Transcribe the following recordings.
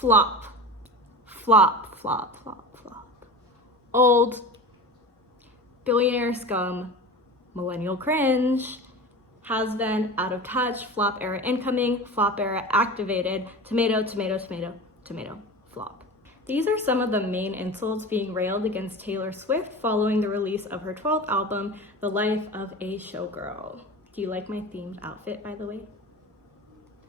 Flop. Flop, flop, flop, flop. Old. Billionaire scum. Millennial cringe. Has been, out of touch, flop era incoming, flop era activated, tomato, tomato, tomato, tomato, flop. These are some of the main insults being railed against Taylor Swift following the release of her 12th album, The Life of a Showgirl. Do you like my themed outfit, by the way?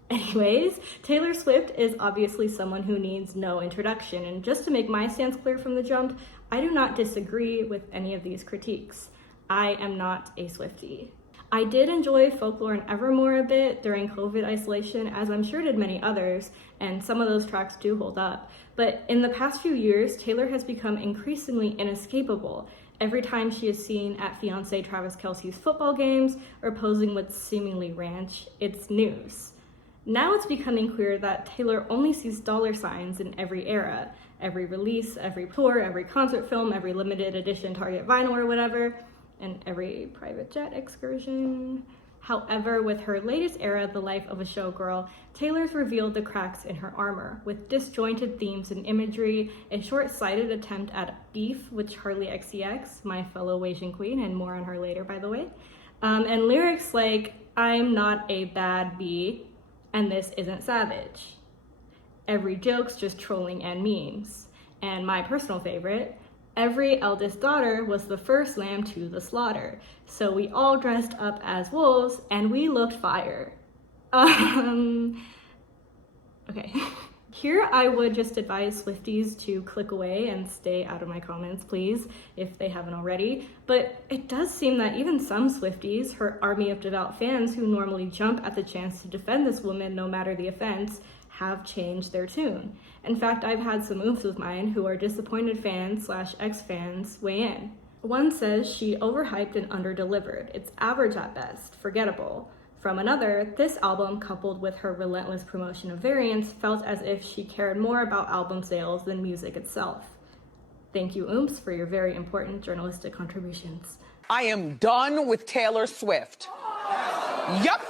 Anyways, Taylor Swift is obviously someone who needs no introduction, and just to make my stance clear from the jump, I do not disagree with any of these critiques. I am not a Swiftie. I did enjoy Folklore and Evermore a bit during COVID isolation, as I'm sure did many others, and some of those tracks do hold up. But in the past few years, Taylor has become increasingly inescapable. Every time she is seen at fiancé Travis Kelce's football games or posing with seemingly ranch, it's news. Now it's becoming clear that Taylor only sees dollar signs in every era. Every release, every tour, every concert film, every limited edition Target vinyl or whatever, and every private jet excursion. However, with her latest era, The Life of a Showgirl, Taylor's revealed the cracks in her armor, with disjointed themes and imagery, a short-sighted attempt at beef with Charli XCX, my fellow Asian queen, and more on her later, by the way, and lyrics like, "I'm not a bad bee, and this isn't savage." Every joke's just trolling and memes. And my personal favorite, every eldest daughter was the first lamb to the slaughter. So we all dressed up as wolves and we looked fire. Okay. Here I would just advise Swifties to click away and stay out of my comments, please, if they haven't already. But it does seem that even some Swifties, her army of devout fans who normally jump at the chance to defend this woman no matter the offense, have changed their tune. In fact, I've had some oofs of mine who are disappointed fans / ex-fans weigh in. One says she overhyped and underdelivered. It's average at best, forgettable. From another, this album, coupled with her relentless promotion of variants, felt as if she cared more about album sales than music itself. Thank you, oomps, for your very important journalistic contributions. I am done with Taylor Swift. Yup.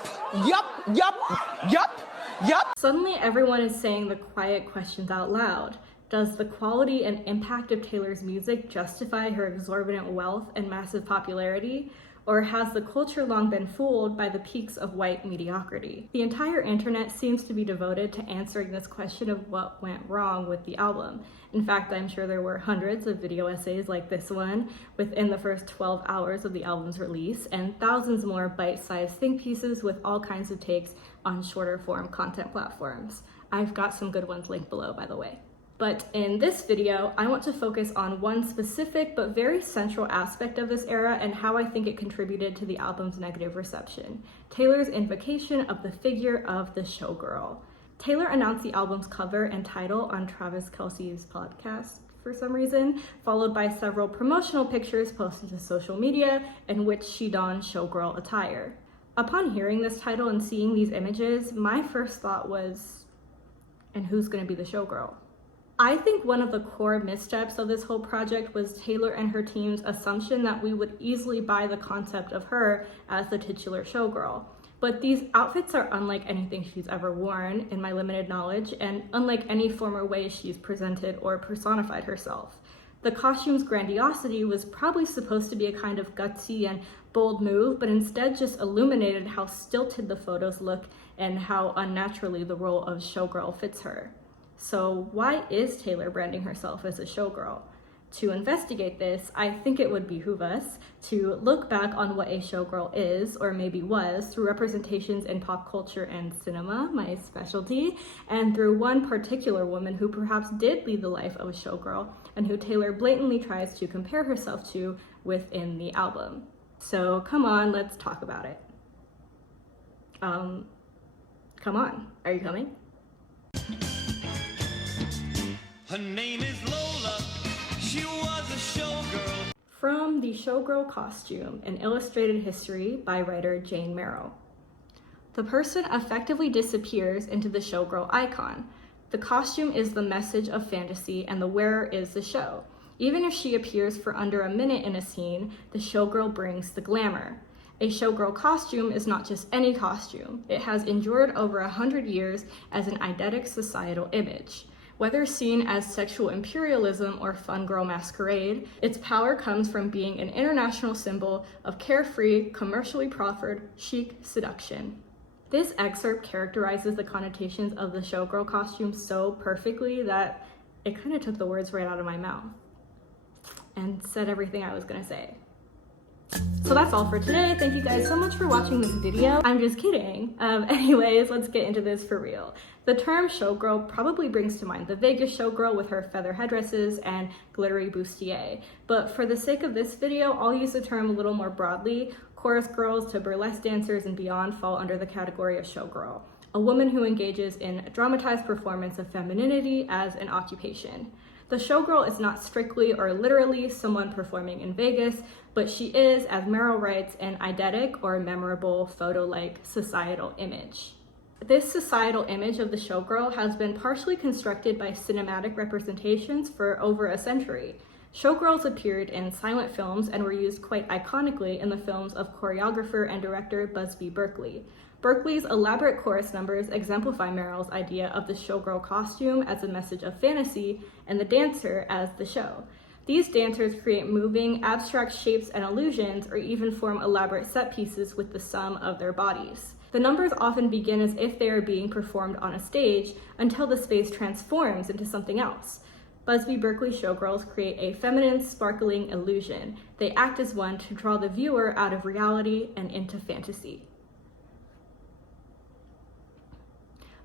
Suddenly everyone is saying the quiet questions out loud. Does the quality and impact of Taylor's music justify her exorbitant wealth and massive popularity? Or has the culture long been fooled by the peaks of white mediocrity? The entire internet seems to be devoted to answering this question of what went wrong with the album. In fact, I'm sure there were hundreds of video essays like this one within the first 12 hours of the album's release, and thousands more bite-sized think pieces with all kinds of takes on shorter form content platforms. I've got some good ones linked below, by the way. But in this video, I want to focus on one specific but very central aspect of this era and how I think it contributed to the album's negative reception: Taylor's invocation of the figure of the showgirl. Taylor announced the album's cover and title on Travis Kelce's podcast for some reason, followed by several promotional pictures posted to social media in which she donned showgirl attire. Upon hearing this title and seeing these images, my first thought was, and who's gonna be the showgirl? I think one of the core missteps of this whole project was Taylor and her team's assumption that we would easily buy the concept of her as the titular showgirl. But these outfits are unlike anything she's ever worn, in my limited knowledge, and unlike any former way she's presented or personified herself. The costume's grandiosity was probably supposed to be a kind of gutsy and bold move, but instead just illuminated how stilted the photos look and how unnaturally the role of showgirl fits her. So why is Taylor branding herself as a showgirl? To investigate this, I think it would behoove us to look back on what a showgirl is, or maybe was, through representations in pop culture and cinema, my specialty, and through one particular woman who perhaps did lead the life of a showgirl, and who Taylor blatantly tries to compare herself to within the album. So come on, let's talk about it. Come on, are you coming? Her name is Lola, she was a showgirl. From The Showgirl Costume, an illustrated history by writer Jane Merrill. The person effectively disappears into the showgirl icon. The costume is the message of fantasy and the wearer is the show. Even if she appears for under a minute in a scene, the showgirl brings the glamour. A showgirl costume is not just any costume. It has endured over 100 years as an eidetic societal image. Whether seen as sexual imperialism or fun girl masquerade, its power comes from being an international symbol of carefree, commercially proffered, chic seduction. This excerpt characterizes the connotations of the showgirl costume so perfectly that it kind of took the words right out of my mouth and said everything I was gonna say. So that's all for today. Thank you guys so much for watching this video. I'm just kidding. Anyways, let's get into this for real. The term showgirl probably brings to mind the Vegas showgirl with her feather headdresses and glittery bustier. But for the sake of this video, I'll use the term a little more broadly. Chorus girls to burlesque dancers and beyond fall under the category of showgirl, a woman who engages in a dramatized performance of femininity as an occupation. The showgirl is not strictly or literally someone performing in Vegas, but she is, as Merrill writes, an eidetic or memorable photo-like societal image. This societal image of the showgirl has been partially constructed by cinematic representations for over a century. Showgirls appeared in silent films and were used quite iconically in the films of choreographer and director Busby Berkeley. Berkeley's elaborate chorus numbers exemplify Merrill's idea of the showgirl costume as a message of fantasy and the dancer as the show. These dancers create moving, abstract shapes and illusions, or even form elaborate set pieces with the sum of their bodies. The numbers often begin as if they are being performed on a stage until the space transforms into something else. Busby Berkeley showgirls create a feminine, sparkling illusion. They act as one to draw the viewer out of reality and into fantasy.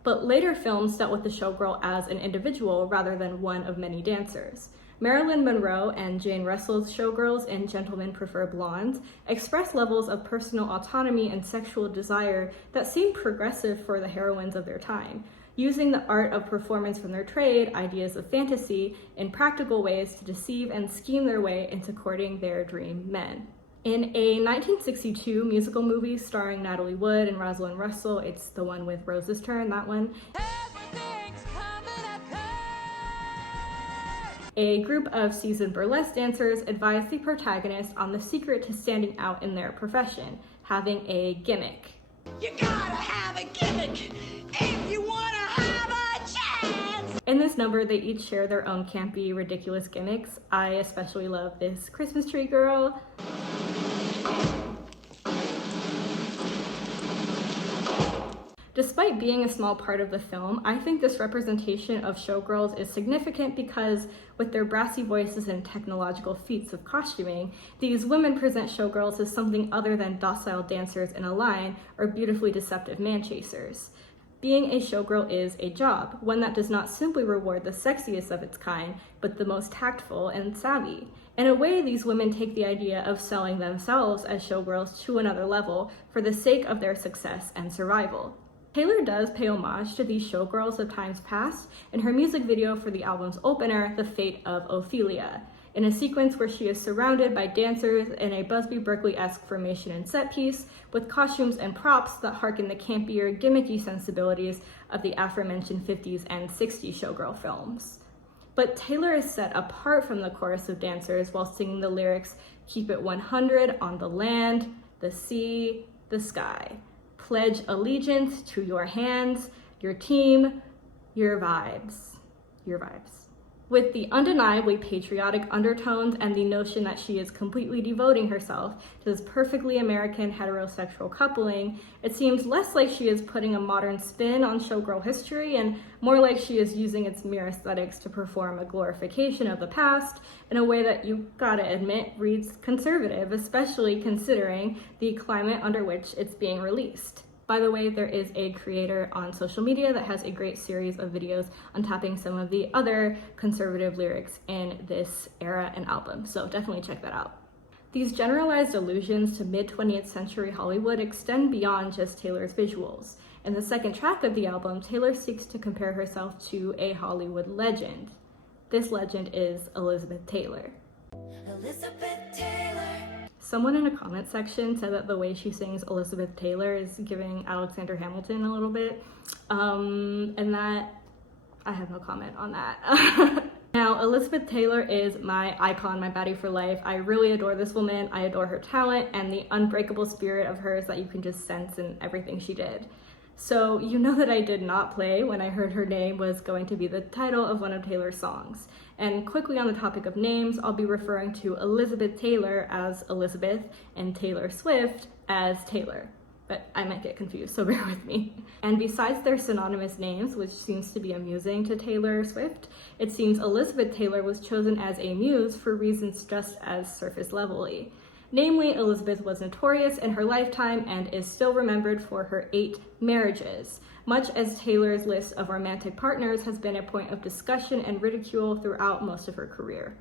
But later films dealt with the showgirl as an individual rather than one of many dancers. Marilyn Monroe and Jane Russell's showgirls in Gentlemen Prefer Blondes express levels of personal autonomy and sexual desire that seem progressive for the heroines of their time, using the art of performance from their trade, ideas of fantasy, in practical ways to deceive and scheme their way into courting their dream men. In a 1962 musical movie starring Natalie Wood and Rosalind Russell, it's the one with Rose's Turn, that one, a group of seasoned burlesque dancers advise the protagonist on the secret to standing out in their profession, having a gimmick. You gotta have a gimmick if you wanna have a chance! In this number, they each share their own campy, ridiculous gimmicks. I especially love this Christmas tree girl. Despite being a small part of the film, I think this representation of showgirls is significant because, with their brassy voices and technological feats of costuming, these women present showgirls as something other than docile dancers in a line or beautifully deceptive man-chasers. Being a showgirl is a job, one that does not simply reward the sexiest of its kind, but the most tactful and savvy. In a way, these women take the idea of selling themselves as showgirls to another level for the sake of their success and survival. Taylor does pay homage to these showgirls of times past in her music video for the album's opener, The Fate of Ophelia, in a sequence where she is surrounded by dancers in a Busby Berkeley-esque formation and set piece, with costumes and props that harken the campier, gimmicky sensibilities of the aforementioned 50s and 60s showgirl films. But Taylor is set apart from the chorus of dancers while singing the lyrics, "Keep it 100 on the land, the sea, the sky. Pledge allegiance to your hands, your team, your vibes. Your vibes." With the undeniably patriotic undertones and the notion that she is completely devoting herself to this perfectly American heterosexual coupling, it seems less like she is putting a modern spin on showgirl history and more like she is using its mere aesthetics to perform a glorification of the past in a way that you gotta admit reads conservative, especially considering the climate under which it's being released. By the way, there is a creator on social media that has a great series of videos untapping some of the other conservative lyrics in this era and album, so definitely check that out. These generalized allusions to mid-20th century Hollywood extend beyond just Taylor's visuals. In the second track of the album, Taylor seeks to compare herself to a Hollywood legend. This legend is Elizabeth Taylor. Elizabeth Taylor. Someone in the comment section said that the way she sings Elizabeth Taylor is giving Alexander Hamilton a little bit, and that, I have no comment on that. Now, Elizabeth Taylor is my icon, my baddie for life. I really adore this woman. I adore her talent and the unbreakable spirit of hers that you can just sense in everything she did. So you know that I did not play when I heard her name was going to be the title of one of Taylor's songs. And quickly on the topic of names, I'll be referring to Elizabeth Taylor as Elizabeth and Taylor Swift as Taylor. But I might get confused, so bear with me. And besides their synonymous names, which seems to be amusing to Taylor Swift, it seems Elizabeth Taylor was chosen as a muse for reasons just as surface level-y. Namely, Elizabeth was notorious in her lifetime and is still remembered for her 8 marriages, much as Taylor's list of romantic partners has been a point of discussion and ridicule throughout most of her career.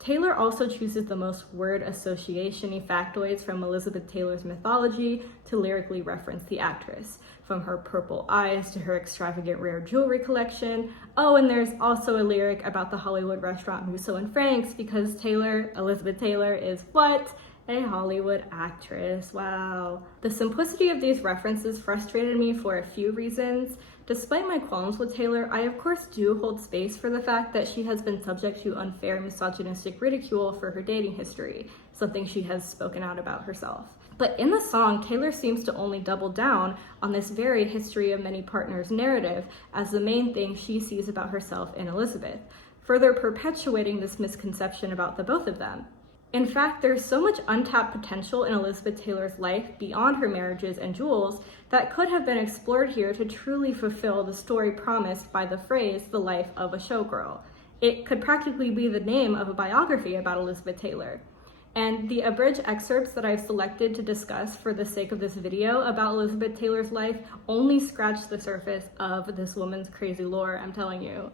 Taylor also chooses the most word association-y factoids from Elizabeth Taylor's mythology to lyrically reference the actress, from her purple eyes to her extravagant rare jewelry collection. Oh, and there's also a lyric about the Hollywood restaurant Musso and Frank's, because Elizabeth Taylor, is what? A Hollywood actress. Wow. The simplicity of these references frustrated me for a few reasons. Despite my qualms with Taylor, I of course do hold space for the fact that she has been subject to unfair misogynistic ridicule for her dating history, something she has spoken out about herself. But in the song, Taylor seems to only double down on this very history of many partners narrative as the main thing she sees about herself and Elizabeth, further perpetuating this misconception about the both of them. In fact, there's so much untapped potential in Elizabeth Taylor's life beyond her marriages and jewels that could have been explored here to truly fulfill the story promised by the phrase, the life of a showgirl. It could practically be the name of a biography about Elizabeth Taylor. And the abridged excerpts that I've selected to discuss for the sake of this video about Elizabeth Taylor's life only scratch the surface of this woman's crazy lore, I'm telling you.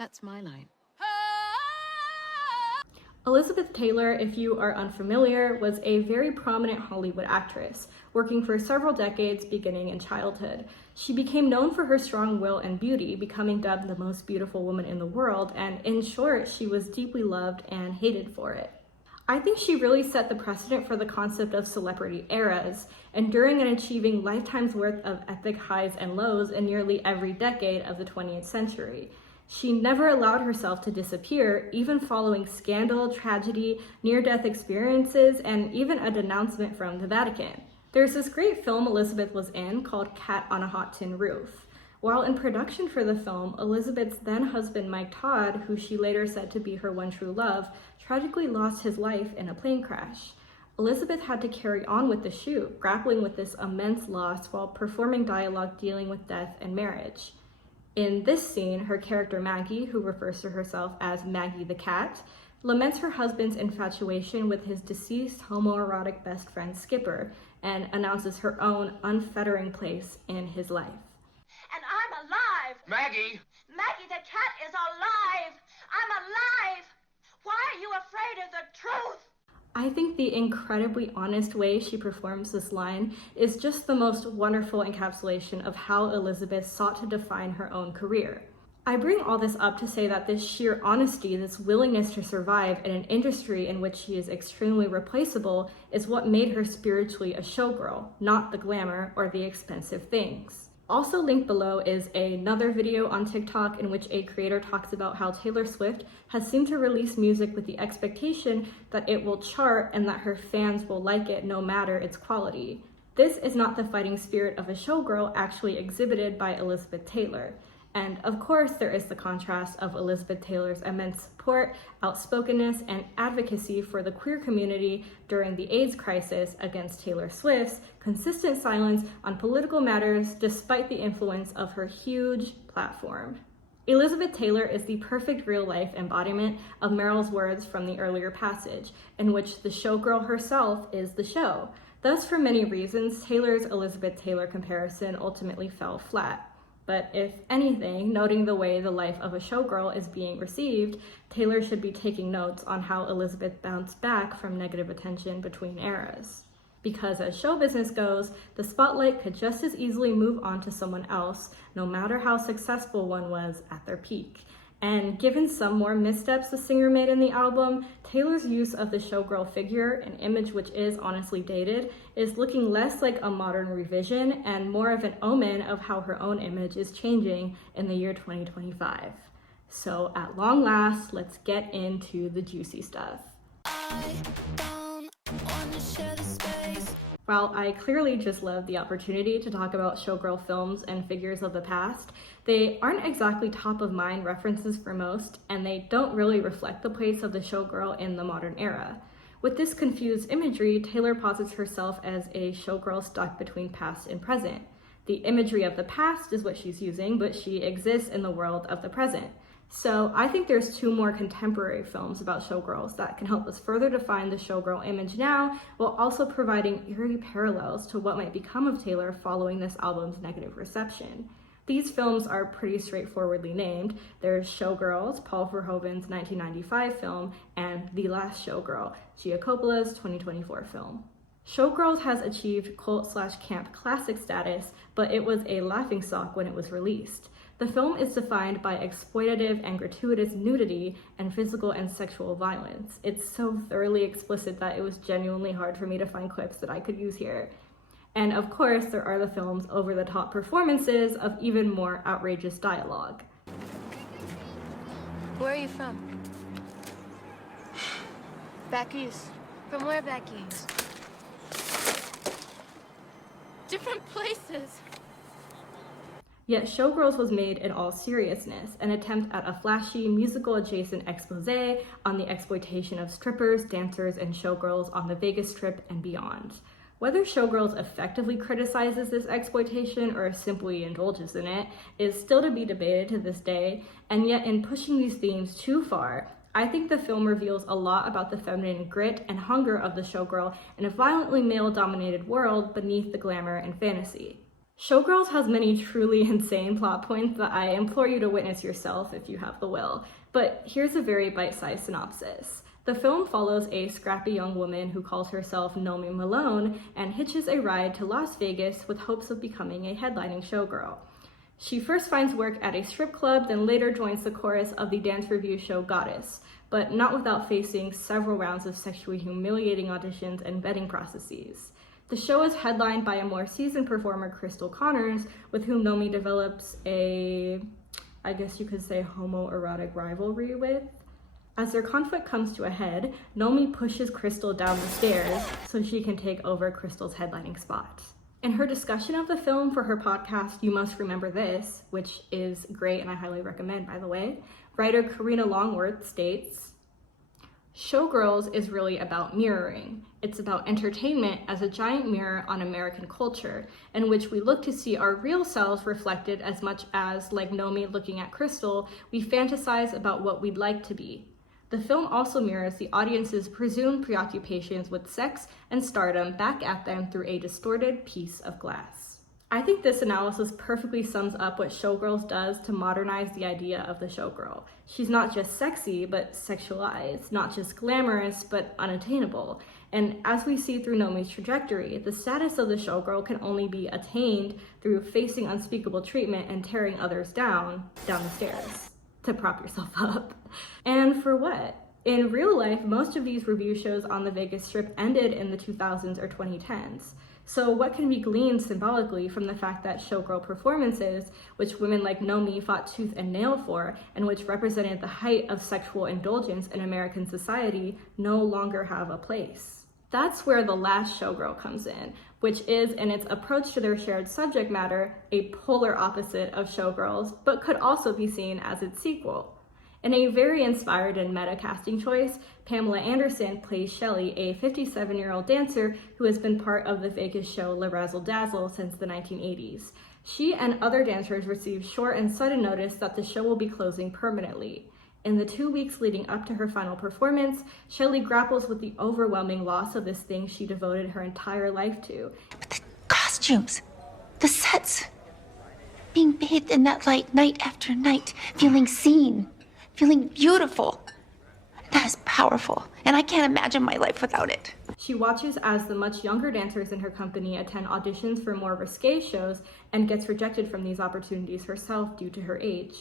That's my line. Elizabeth Taylor, if you are unfamiliar, was a very prominent Hollywood actress, working for several decades beginning in childhood. She became known for her strong will and beauty, becoming dubbed the most beautiful woman in the world, and in short, she was deeply loved and hated for it. I think she really set the precedent for the concept of celebrity eras, enduring and achieving lifetimes worth of epic highs and lows in nearly every decade of the 20th century. She never allowed herself to disappear, even following scandal, tragedy, near-death experiences, and even a denouncement from the Vatican. There's this great film Elizabeth was in called Cat on a Hot Tin Roof. While in production for the film, Elizabeth's then-husband Mike Todd, who she later said to be her one true love, tragically lost his life in a plane crash. Elizabeth had to carry on with the shoot, grappling with this immense loss while performing dialogue dealing with death and marriage. In this scene, her character Maggie, who refers to herself as Maggie the Cat, laments her husband's infatuation with his deceased homoerotic best friend Skipper and announces her own unfettering place in his life. And I'm alive! Maggie! Maggie the cat is alive! I'm alive! Why are you afraid of the truth? I think the incredibly honest way she performs this line is just the most wonderful encapsulation of how Elizabeth sought to define her own career. I bring all this up to say that this sheer honesty, this willingness to survive in an industry in which she is extremely replaceable, is what made her spiritually a showgirl, not the glamour or the expensive things. Also linked below is another video on TikTok in which a creator talks about how Taylor Swift has seemed to release music with the expectation that it will chart and that her fans will like it no matter its quality. This is not the fighting spirit of a showgirl actually exhibited by Elizabeth Taylor. And of course, there is the contrast of Elizabeth Taylor's immense support, outspokenness, and advocacy for the queer community during the AIDS crisis against Taylor Swift's consistent silence on political matters despite the influence of her huge platform. Elizabeth Taylor is the perfect real-life embodiment of Merrill's words from the earlier passage, in which the showgirl herself is the show. Thus, for many reasons, Taylor's Elizabeth Taylor comparison ultimately fell flat. But if anything, noting the way the life of a showgirl is being received, Taylor should be taking notes on how Elizabeth bounced back from negative attention between eras. Because as show business goes, the spotlight could just as easily move on to someone else, no matter how successful one was at their peak. And given some more missteps the singer made in the album, Taylor's use of the showgirl figure, an image which is honestly dated, is looking less like a modern revision and more of an omen of how her own image is changing in the year 2025. So at long last, let's get into the juicy stuff. While I clearly just love the opportunity to talk about showgirl films and figures of the past, they aren't exactly top of mind references for most, and they don't really reflect the place of the showgirl in the modern era. With this confused imagery, Taylor posits herself as a showgirl stuck between past and present. The imagery of the past is what she's using, but she exists in the world of the present. So I think there's 2 more contemporary films about showgirls that can help us further define the showgirl image now, while also providing eerie parallels to what might become of Taylor following this album's negative reception. These films are pretty straightforwardly named. There's Showgirls, Paul Verhoeven's 1995 film, and The Last Showgirl, Coppola's 2024 film. Showgirls has achieved cult/camp classic status, but it was a laughingstock when it was released. The film is defined by exploitative and gratuitous nudity and physical and sexual violence. It's so thoroughly explicit that it was genuinely hard for me to find clips that I could use here. And of course, there are the film's over-the-top performances of even more outrageous dialogue. Where are you from? Back east. From where back east? Different places. Yet Showgirls was made in all seriousness, an attempt at a flashy, musical-adjacent expose on the exploitation of strippers, dancers, and showgirls on the Vegas Strip and beyond. Whether Showgirls effectively criticizes this exploitation or simply indulges in it is still to be debated to this day, and yet in pushing these themes too far, I think the film reveals a lot about the feminine grit and hunger of the showgirl in a violently male-dominated world beneath the glamour and fantasy. Showgirls has many truly insane plot points that I implore you to witness yourself if you have the will, but here's a very bite-sized synopsis. The film follows a scrappy young woman who calls herself Nomi Malone and hitches a ride to Las Vegas with hopes of becoming a headlining showgirl. She first finds work at a strip club, then later joins the chorus of the dance review show Goddess, but not without facing several rounds of sexually humiliating auditions and vetting processes. The show is headlined by a more seasoned performer, Crystal Connors, with whom Nomi develops a, I guess you could say, homoerotic rivalry with. As their conflict comes to a head, Nomi pushes Crystal down the stairs so she can take over Crystal's headlining spot. In her discussion of the film for her podcast, You Must Remember This, which is great and I highly recommend, by the way, writer Karina Longworth states, Showgirls is really about mirroring. It's about entertainment as a giant mirror on American culture, in which we look to see our real selves reflected as much as, like Nomi looking at Crystal, we fantasize about what we'd like to be. The film also mirrors the audience's presumed preoccupations with sex and stardom back at them through a distorted piece of glass. I think this analysis perfectly sums up what Showgirls does to modernize the idea of the showgirl. She's not just sexy, but sexualized, not just glamorous, but unattainable. And as we see through Nomi's trajectory, the status of the showgirl can only be attained through facing unspeakable treatment and tearing others down the stairs to prop yourself up. And for what? In real life, most of these review shows on the Vegas Strip ended in the 2000s or 2010s. So what can be gleaned symbolically from the fact that showgirl performances, which women like Nomi fought tooth and nail for, and which represented the height of sexual indulgence in American society, no longer have a place? That's where The Last Showgirl comes in, which is, in its approach to their shared subject matter, a polar opposite of Showgirls, but could also be seen as its sequel. In a very inspired and meta casting choice, Pamela Anderson plays Shelley, a 57-year-old dancer who has been part of the Vegas show La Razzle Dazzle since the 1980s. She and other dancers receive short and sudden notice that the show will be closing permanently. In the 2 weeks leading up to her final performance, Shelley grapples with the overwhelming loss of this thing she devoted her entire life to. But the costumes, the sets, being bathed in that light night after night, feeling seen, feeling beautiful. That is powerful, and I can't imagine my life without it. She watches as the much younger dancers in her company attend auditions for more risque shows and gets rejected from these opportunities herself due to her age.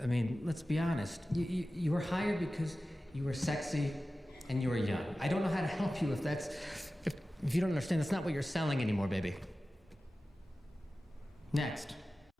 I mean, let's be honest. You were hired because you were sexy and you were young. I don't know how to help you if you don't understand. That's not what you're selling anymore, baby. Next.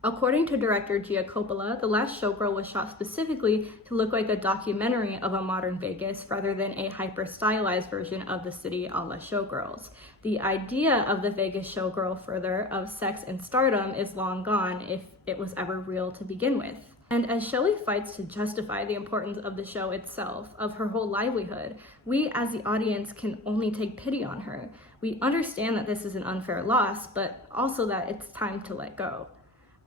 According to director Coppola, The Last Showgirl was shot specifically to look like a documentary of a modern Vegas rather than a hyper-stylized version of the city a la Showgirls. The idea of the Vegas showgirl further of sex and stardom is long gone if it was ever real to begin with. And as Shelley fights to justify the importance of the show itself, of her whole livelihood, we as the audience can only take pity on her. We understand that this is an unfair loss, but also that it's time to let go.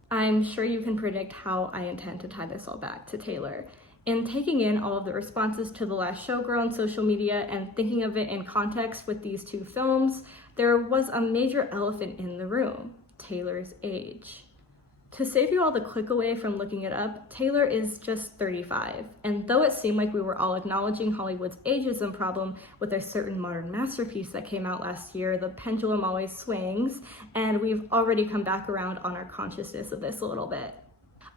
I'm sure you can predict how I intend to tie this all back to Taylor. In taking in all of the responses to The Last Showgirl on social media and thinking of it in context with these two films, there was a major elephant in the room: Taylor's age. To save you all the click away from looking it up, Taylor is just 35, and though it seemed like we were all acknowledging Hollywood's ageism problem with a certain modern masterpiece that came out last year, the pendulum always swings, and we've already come back around on our consciousness of this a little bit.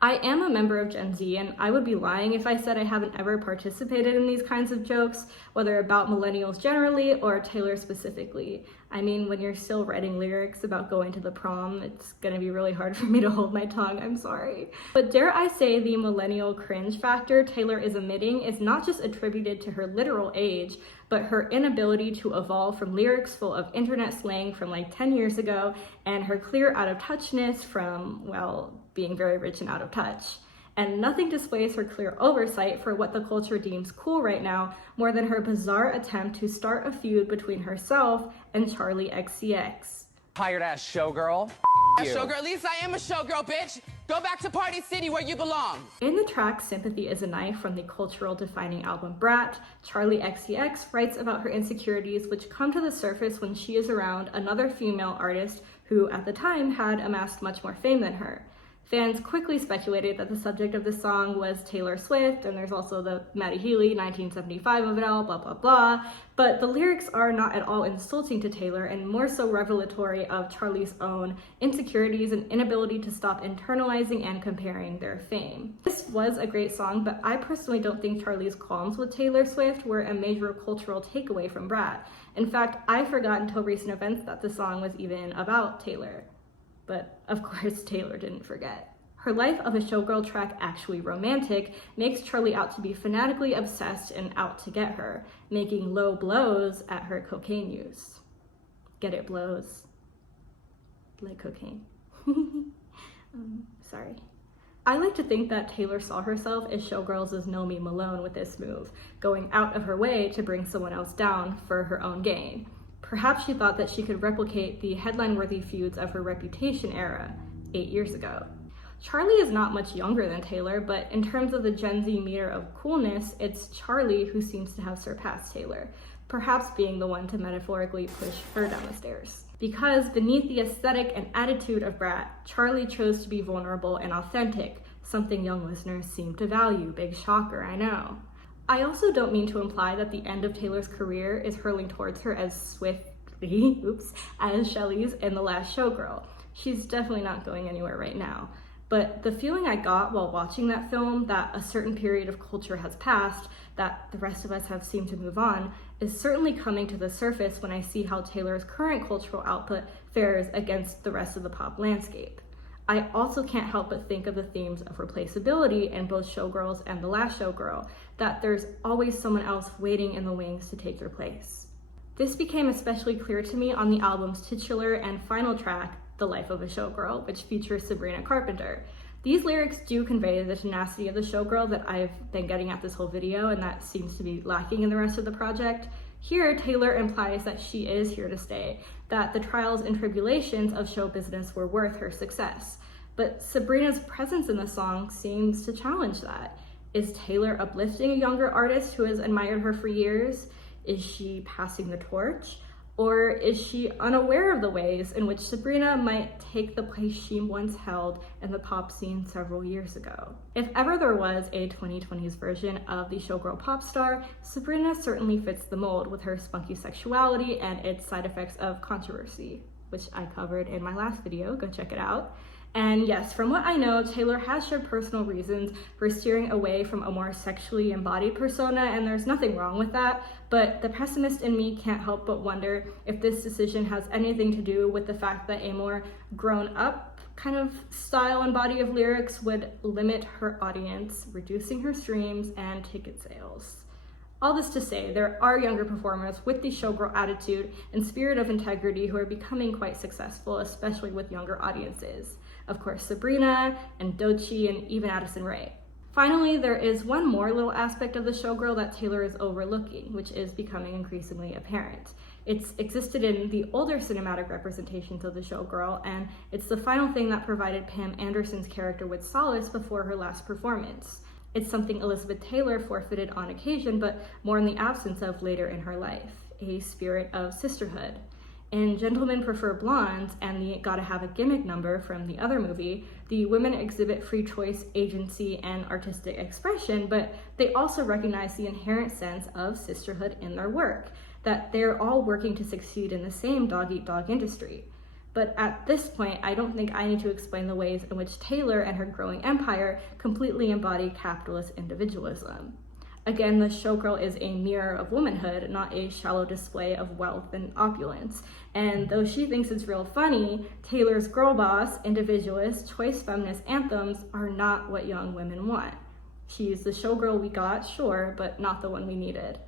I am a member of Gen Z, and I would be lying if I said I haven't ever participated in these kinds of jokes, whether about millennials generally or Taylor specifically. I mean, when you're still writing lyrics about going to the prom, it's gonna be really hard for me to hold my tongue, I'm sorry. But dare I say the millennial cringe factor Taylor is emitting is not just attributed to her literal age, but her inability to evolve from lyrics full of internet slang from like 10 years ago, and her clear out-of-touchness from, well, being very rich and out of touch. And nothing displays her clear oversight for what the culture deems cool right now more than her bizarre attempt to start a feud between herself and Charli XCX. Hired ass showgirl. You. Showgirl, at least I am a showgirl, bitch. Go back to Party City where you belong. In the track Sympathy is a Knife from the cultural defining album Brat, Charli XCX writes about her insecurities which come to the surface when she is around another female artist who at the time had amassed much more fame than her. Fans quickly speculated that the subject of the song was Taylor Swift, and there's also the Matty Healy 1975 of it all, blah, blah, blah. But the lyrics are not at all insulting to Taylor and more so revelatory of Charli's own insecurities and inability to stop internalizing and comparing their fame. This was a great song, but I personally don't think Charli's qualms with Taylor Swift were a major cultural takeaway from Brat. In fact, I forgot until recent events that the song was even about Taylor. But of course, Taylor didn't forget. Her Life of a Showgirl track, Actually Romantic, makes Charli out to be fanatically obsessed and out to get her, making low blows at her cocaine use. Get it, blows? Like cocaine. Sorry. I like to think that Taylor saw herself as Showgirls' Nomi Malone with this move, going out of her way to bring someone else down for her own gain. Perhaps she thought that she could replicate the headline-worthy feuds of her Reputation era 8 years ago. Charli is not much younger than Taylor, but in terms of the Gen Z meter of coolness, it's Charli who seems to have surpassed Taylor, perhaps being the one to metaphorically push her down the stairs. Because beneath the aesthetic and attitude of Brat, Charli chose to be vulnerable and authentic, something young listeners seem to value. Big shocker, I know. I also don't mean to imply that the end of Taylor's career is hurling towards her as swiftly, as Shelley's in The Last Showgirl. She's definitely not going anywhere right now. But the feeling I got while watching that film, that a certain period of culture has passed, that the rest of us have seemed to move on, is certainly coming to the surface when I see how Taylor's current cultural output fares against the rest of the pop landscape. I also can't help but think of the themes of replaceability in both Showgirls and The Last Showgirl, that there's always someone else waiting in the wings to take their place. This became especially clear to me on the album's titular and final track, The Life of a Showgirl, which features Sabrina Carpenter. These lyrics do convey the tenacity of the showgirl that I've been getting at this whole video, and that seems to be lacking in the rest of the project. Here, Taylor implies that she is here to stay, that the trials and tribulations of show business were worth her success. But Sabrina's presence in the song seems to challenge that. Is Taylor uplifting a younger artist who has admired her for years? Is she passing the torch? Or is she unaware of the ways in which Sabrina might take the place she once held in the pop scene several years ago? If ever there was a 2020s version of the showgirl pop star, Sabrina certainly fits the mold with her spunky sexuality and its side effects of controversy, which I covered in my last video, go check it out. And yes, from what I know, Taylor has shared personal reasons for steering away from a more sexually embodied persona, and there's nothing wrong with that, but the pessimist in me can't help but wonder if this decision has anything to do with the fact that a more grown-up kind of style and body of lyrics would limit her audience, reducing her streams and ticket sales. All this to say, there are younger performers with the showgirl attitude and spirit of integrity who are becoming quite successful, especially with younger audiences. Of course, Sabrina and Doechii and even Addison Rae. Finally, there is one more little aspect of the showgirl that Taylor is overlooking, which is becoming increasingly apparent. It's existed in the older cinematic representations of the showgirl, and it's the final thing that provided Pam Anderson's character with solace before her last performance. It's something Elizabeth Taylor forfeited on occasion, but more in the absence of later in her life, a spirit of sisterhood. In Gentlemen Prefer Blondes and the Gotta Have a Gimmick number from the other movie, the women exhibit free choice, agency, and artistic expression, but they also recognize the inherent sense of sisterhood in their work, that they're all working to succeed in the same dog-eat-dog industry. But at this point, I don't think I need to explain the ways in which Taylor and her growing empire completely embody capitalist individualism. Again, the showgirl is a mirror of womanhood, not a shallow display of wealth and opulence. And though she thinks it's real funny, Taylor's girl boss, individualist, choice feminist anthems are not what young women want. She's the showgirl we got, sure, but not the one we needed.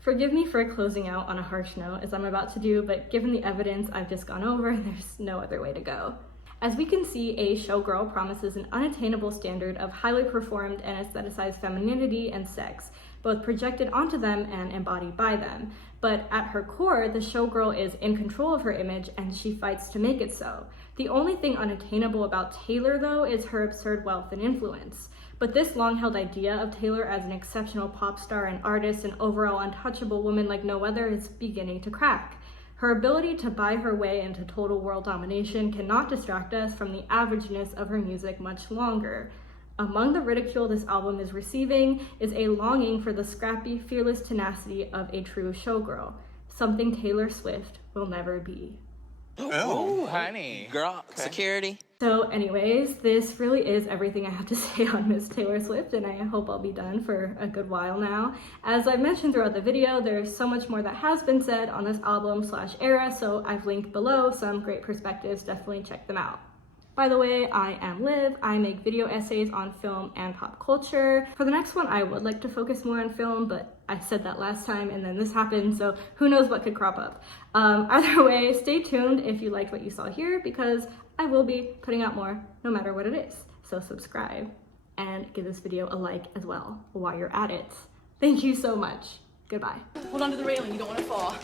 Forgive me for closing out on a harsh note, as I'm about to do, but given the evidence I've just gone over, there's no other way to go. As we can see, a showgirl promises an unattainable standard of highly performed and aestheticized femininity and sex, both projected onto them and embodied by them. But at her core, the showgirl is in control of her image and she fights to make it so. The only thing unattainable about Taylor, though, is her absurd wealth and influence. But this long-held idea of Taylor as an exceptional pop star and artist and overall untouchable woman like no other is beginning to crack. Her ability to buy her way into total world domination cannot distract us from the averageness of her music much longer. Among the ridicule this album is receiving is a longing for the scrappy, fearless tenacity of a true showgirl, something Taylor Swift will never be. Oh, honey. Girl, security. So anyways, this really is everything I have to say on Miss Taylor Swift, and I hope I'll be done for a good while now. As I've mentioned throughout the video, there's so much more that has been said on this album/era, so I've linked below some great perspectives. Definitely check them out. By the way, I am Liv. I make video essays on film and pop culture. For the next one, I would like to focus more on film, but I said that last time and then this happened, so who knows what could crop up. Either way, stay tuned if you liked what you saw here, because I will be putting out more no matter what it is. So subscribe and give this video a like as well while you're at it. Thank you so much. Goodbye. Hold on to the railing, you don't want to fall.